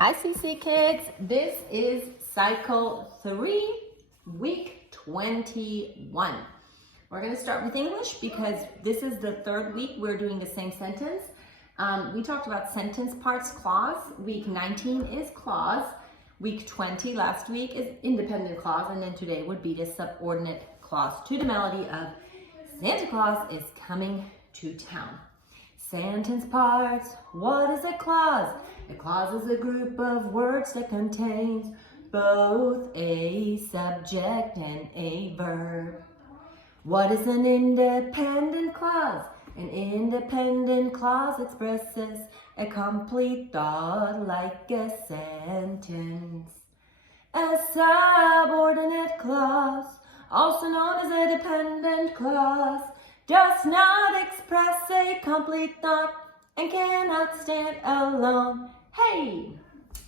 Hi CC Kids, this is Cycle 3, Week 21. We're going to start with English because this is the third week we're doing the same sentence. We talked about sentence parts, clause. Week 19 is clause. Week 20 last week is independent clause, and then today would be the subordinate clause to the melody of Santa Claus is coming to town. Sentence parts, what is a clause? A clause is a group of words that contains both a subject and a verb. What is an independent clause? An independent clause expresses a complete thought like a sentence. A subordinate clause, also known as a dependent clause, does not express a complete thought and cannot stand alone. Hey,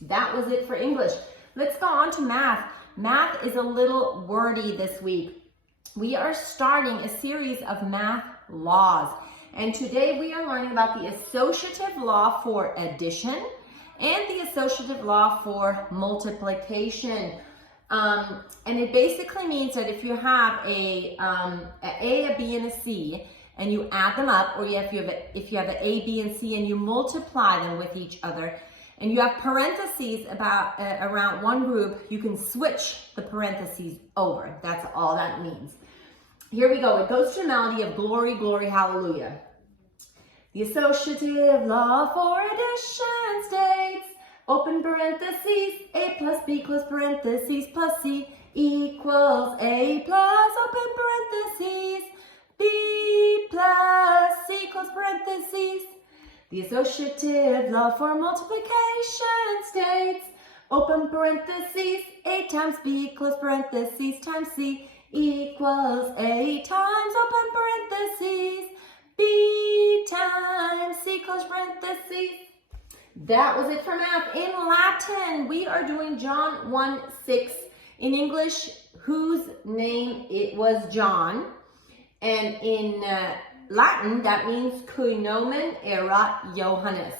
that was it for English. Let's go on to math. Math is a little wordy this week. We are starting a series of math laws. And today we are learning about the associative law for addition and the associative law for multiplication. And it basically means that if you have a B, and a C, and you add them up, or if you have an A, B, and C, and you multiply them with each other, and you have parentheses around one group, you can switch the parentheses over. That's all that means. Here we go. It goes to the melody of Glory, Glory, Hallelujah. The associative law for addition states, open parentheses, A plus B close parentheses plus C equals A plus open parentheses, B plus C close parentheses. The associative law for multiplication states, open parentheses, A times B close parentheses times C equals A times open parentheses, B times C close parentheses. That was it for math. In Latin, we are doing John 1:6. In English, whose name it was John. And in Latin, that means cui nomen erat Johannes.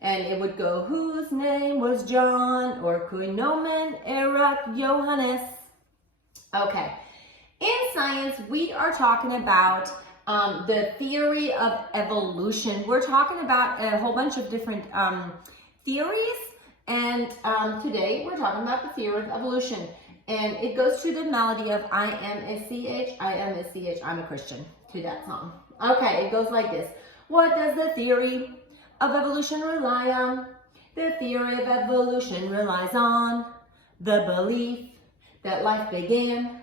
And it would go, whose name was John, or cui nomen erat Johannes. Okay. In science, we are talking about the theory of evolution. We're talking about a whole bunch of different theories, and today we're talking about the theory of evolution. And it goes to the melody of I am a CH, I am a CH, I'm a Christian, to that song. Okay, it goes like this. What does the theory of evolution rely on? The theory of evolution relies on the belief that life began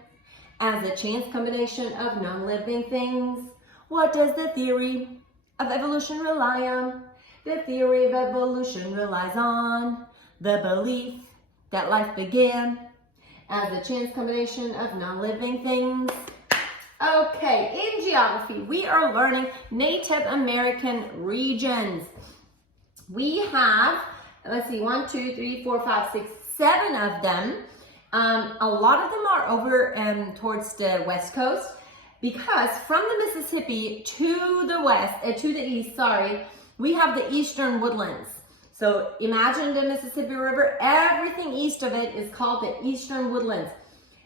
as a chance combination of non-living things. What does the theory of evolution rely on? The theory of evolution relies on the belief that life began as a chance combination of non-living things. Okay, in geography, we are learning Native American regions. We have, let's see, 1, 2, 3, 4, 5, 6, 7 of them. A lot of them are over towards the West Coast, because from the Mississippi to the west, to the east, we have the eastern woodlands. So imagine the Mississippi River, everything east of it is called the eastern woodlands.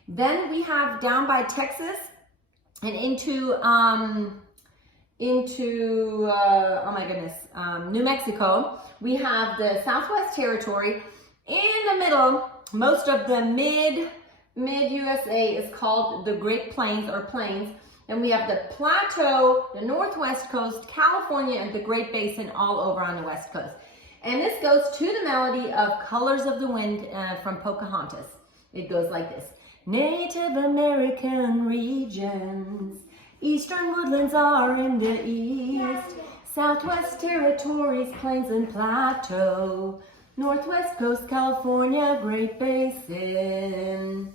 Then we have down by Texas and into New Mexico, we have the Southwest Territory. In the middle, most of the mid USA is called the Great Plains or Plains. And we have the Plateau, the Northwest Coast, California, and the Great Basin all over on the West Coast. And this goes to the melody of Colors of the Wind from Pocahontas. It goes like this. Native American regions, eastern woodlands are in the east, Southwest Territories, Plains and Plateau, Northwest Coast, California, Great Basin.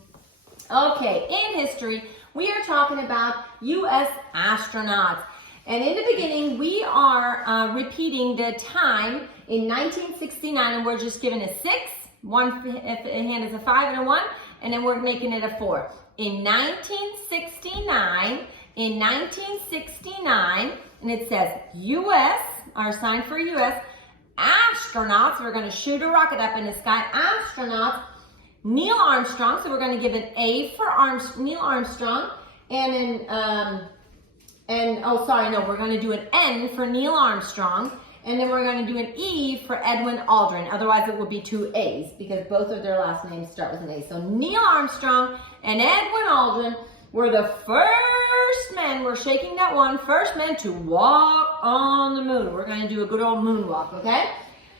Okay, in history, we are talking about U.S. astronauts. And in the beginning, we are repeating the time in 1969, and we're just giving a 6. One hand is a 5 and a 1, and then we're making it a 4. In 1969, and it says U.S., our sign for U.S., astronauts. We're going to shoot a rocket up in the sky. Astronauts. Neil Armstrong. So we're going to give an A for Neil Armstrong. And we're going to do an N for Neil Armstrong. And then we're going to do an E for Edwin Aldrin. Otherwise, it would be two A's because both of their last names start with an A. So Neil Armstrong and Edwin Aldrin were the first men, we're shaking that one, first men to walk on the moon. We're going to do a good old moonwalk, okay?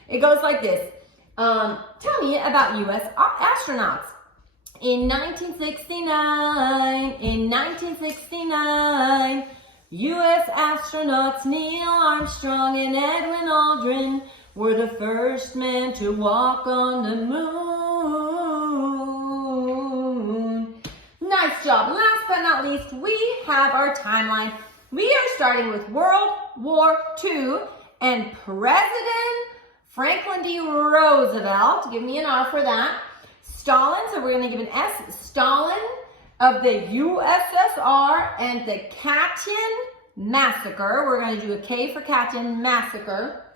It goes like this. Tell me about U.S. astronauts. In 1969, U.S. astronauts Neil Armstrong and Edwin Aldrin were the first men to walk on the moon. Nice job. Last but not least, we have our timeline. We are starting with World War II and President Franklin D. Roosevelt. Give me an R for that. Stalin, so we're going to give an S. Stalin of the USSR and the Katyn Massacre. We're going to do a K for Katyn Massacre.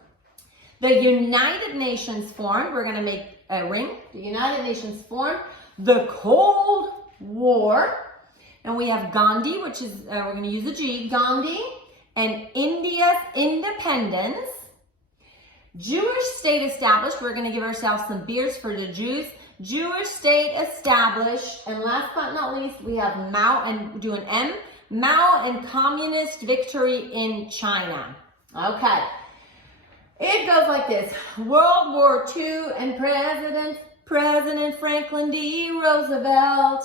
The United Nations formed. We're going to make a ring. The United Nations formed. The Cold War. And we have Gandhi, which is, we're going to use a G. Gandhi and India's independence. Jewish state established. We're going to give ourselves some beers for the Jews. Jewish state established. And last but not least, we have Mao, and do an M. Mao and communist victory in China. Okay. It goes like this. World War II and President Franklin D. Roosevelt.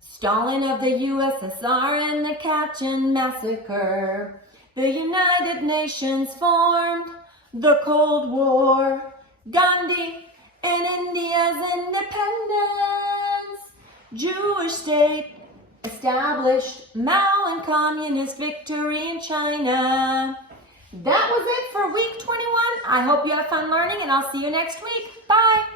Stalin of the USSR and the Katyn Massacre. The United Nations formed. The Cold War. Gandhi and India's independence. Jewish state established. Mao and communist victory in China. That was it for week 21. I hope you have fun learning, and I'll see you next week. Bye.